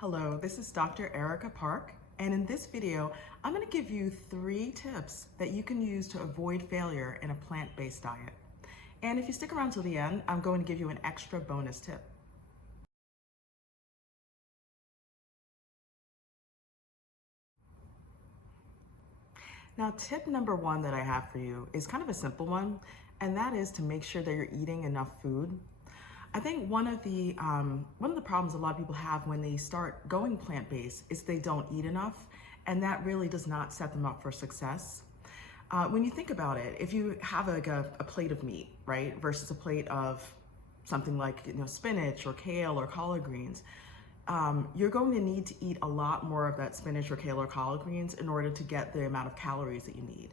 Hello, this is Dr. Erica Park, and in this video, I'm going to give you 3 tips that you can use to avoid failure in a plant-based diet. And if you stick around till the end, I'm going to give you an extra bonus tip. Now, tip number 1 that I have for you is kind of a simple one, and that is to make sure that you're eating enough food. I think one of the problems a lot of people have when they start going plant-based is they don't eat enough, and that really does not set them up for success. When you think about it, if you have like a plate of meat, right, versus a plate of something like spinach or kale or collard greens, you're going to need to eat a lot more of that spinach or kale or collard greens in order to get the amount of calories that you need.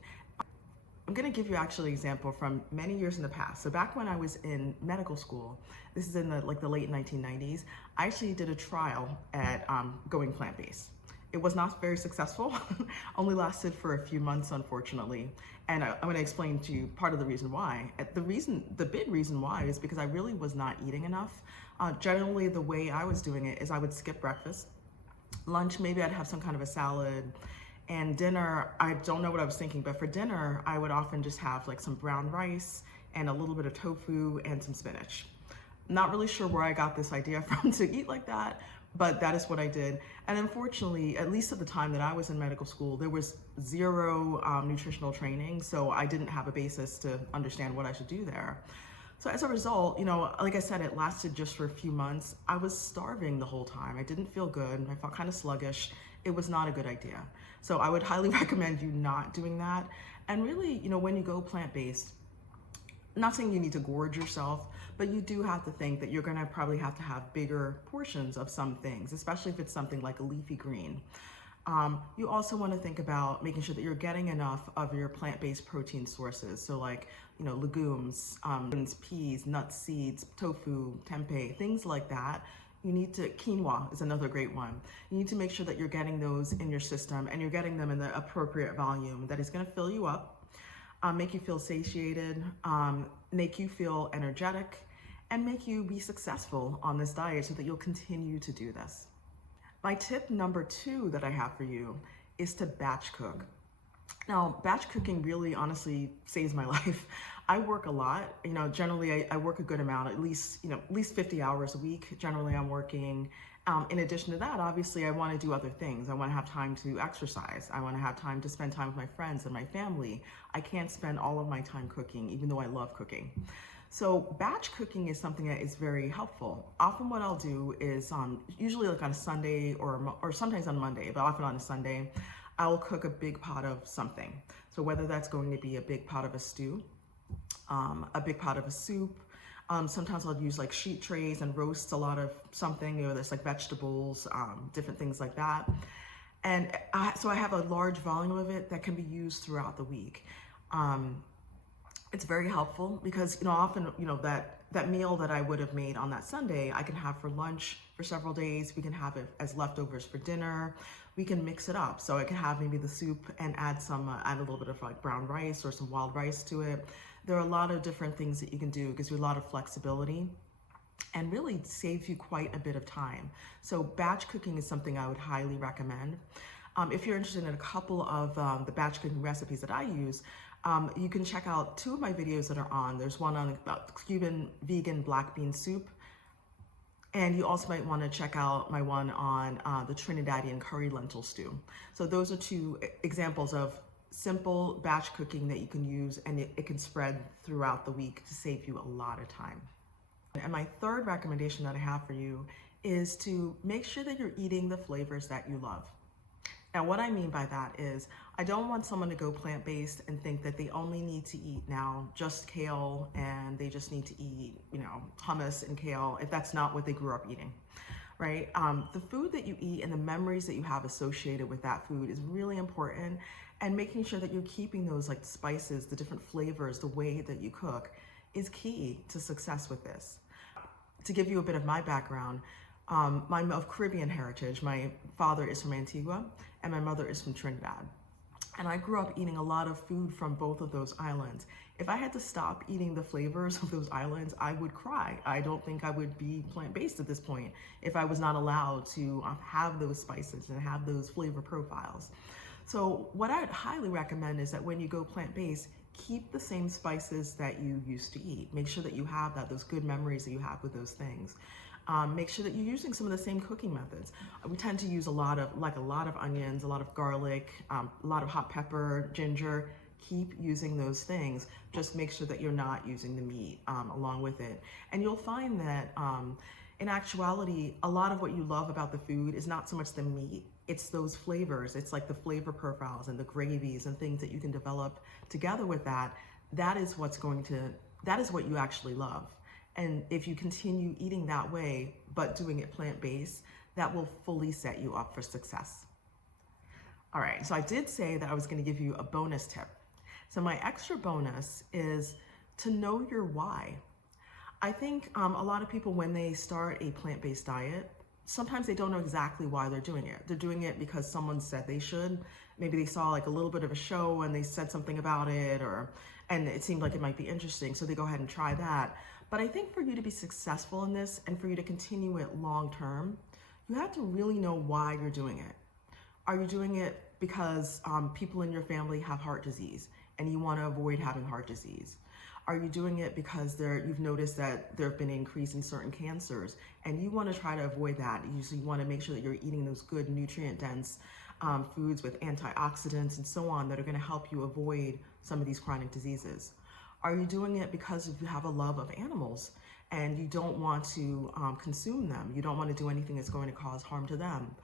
I'm going to give you actually an example from many years in the past. So back when I was in medical school, this is in the late 1990s, I actually did a trial at going plant-based. It was not very successful, only lasted for a few months, unfortunately. And I'm going to explain to you part of the reason why. The big reason why is because I really was not eating enough. Generally, the way I was doing it is I would skip breakfast. Lunch, maybe I'd have some kind of a salad. And dinner, I don't know what I was thinking, but for dinner, I would often just have like some brown rice and a little bit of tofu and some spinach. Not really sure where I got this idea from to eat like that, but that is what I did. And unfortunately, at least at the time that I was in medical school, there was zero nutritional training, so I didn't have a basis to understand what I should do there. So as a result, like I said, it lasted just for a few months. I was starving the whole time. I didn't feel good. I felt kind of sluggish. It was not a good idea. So I would highly recommend you not doing that. And really, when you go plant-based, not saying you need to gorge yourself, but you do have to think that you're gonna probably have to have bigger portions of some things, especially if it's something like a leafy green. You also want to think about making sure that you're getting enough of your plant-based protein sources. So like, legumes, peas, nuts, seeds, tofu, tempeh, things like that. Quinoa is another great one. You need to make sure that you're getting those in your system and you're getting them in the appropriate volume that is going to fill you up, make you feel satiated, make you feel energetic, and make you be successful on this diet so that you'll continue to do this. My tip number 2 that I have for you is to batch cook. Now, batch cooking really honestly saves my life. I work a lot, generally I work a good amount, at least 50 hours a week. Generally I'm working. In addition to that, obviously I want to do other things. I want to have time to exercise. I want to have time to spend time with my friends and my family. I can't spend all of my time cooking, even though I love cooking. So batch cooking is something that is very helpful. Often what I'll do is usually like on a Sunday or sometimes on Monday, but often on a Sunday, I'll cook a big pot of something. So whether that's going to be a big pot of a stew, a big pot of a soup, sometimes I'll use like sheet trays and roast a lot of something, there's like vegetables, different things like that. And so I have a large volume of it that can be used throughout the week. It's very helpful because often that meal that I would have made on that Sunday I can have for lunch for several days. We can have it as leftovers for dinner. We can mix it up, so I can have maybe the soup and add a little bit of like brown rice or some wild rice to it. There are a lot of different things that you can do. It gives you a lot of flexibility and really saves you quite a bit of time. So batch cooking is something I would highly recommend. If you're interested in a couple of the batch cooking recipes that I use, you can check out 2 of my videos that are on. There's one on Cuban vegan black bean soup. And you also might want to check out my one on the Trinidadian curry lentil stew. So those are 2 examples of simple batch cooking that you can use, and it can spread throughout the week to save you a lot of time. And my 3rd recommendation that I have for you is to make sure that you're eating the flavors that you love. Now, what I mean by that is I don't want someone to go plant-based and think that they only need to eat now just kale and they just need to eat, hummus and kale if that's not what they grew up eating, right? The food that you eat and the memories that you have associated with that food is really important, and making sure that you're keeping those like spices, the different flavors, the way that you cook is key to success with this. To give you a bit of my background, I'm of Caribbean heritage. My father is from Antigua and my mother is from Trinidad. And I grew up eating a lot of food from both of those islands. If I had to stop eating the flavors of those islands, I would cry. I don't think I would be plant-based at this point if I was not allowed to have those spices and have those flavor profiles. So what I'd highly recommend is that when you go plant-based, keep the same spices that you used to eat. Make sure that you have those good memories that you have with those things. Make sure that you're using some of the same cooking methods. We tend to use a lot of onions, a lot of garlic, a lot of hot pepper, ginger. Keep using those things. Just make sure that you're not using the meat along with it. And you'll find that in actuality, a lot of what you love about the food is not so much the meat, it's those flavors. It's like the flavor profiles and the gravies and things that you can develop together with that. That is what you actually love. And if you continue eating that way, but doing it plant-based, that will fully set you up for success. All right, so I did say that I was gonna give you a bonus tip. So my extra bonus is to know your why. I think a lot of people, when they start a plant-based diet, sometimes they don't know exactly why they're doing it. They're doing it because someone said they should. Maybe they saw like a little bit of a show and they said something about it, and it seemed like it might be interesting, so they go ahead and try that. But I think for you to be successful in this and for you to continue it long term, you have to really know why you're doing it. Are you doing it because people in your family have heart disease and you want to avoid having heart disease? Are you doing it because you've noticed that there have been an increase in certain cancers and you want to try to avoid that? You want to make sure that you're eating those good nutrient-dense foods with antioxidants and so on that are going to help you avoid some of these chronic diseases. Are you doing it because you have a love of animals and you don't want to consume them? You don't want to do anything that's going to cause harm to them?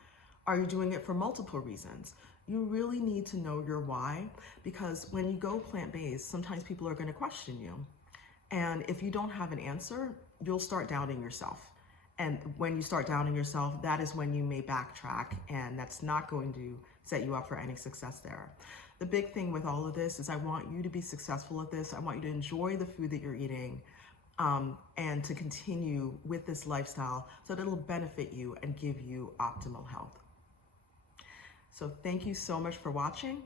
Are you doing it for multiple reasons? You really need to know your why, because when you go plant-based, sometimes people are going to question you. And if you don't have an answer, you'll start doubting yourself. And when you start doubting yourself, that is when you may backtrack, and that's not going to set you up for any success there. The big thing with all of this is I want you to be successful at this. I want you to enjoy the food that you're eating and to continue with this lifestyle so that it'll benefit you and give you optimal health. So thank you so much for watching.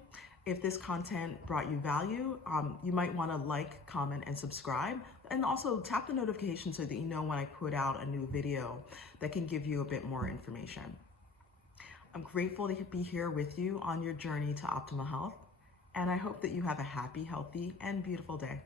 If this content brought you value, you might want to like, comment, and subscribe. And also tap the notification so that you know when I put out a new video that can give you a bit more information. I'm grateful to be here with you on your journey to optimal health. And I hope that you have a happy, healthy, and beautiful day.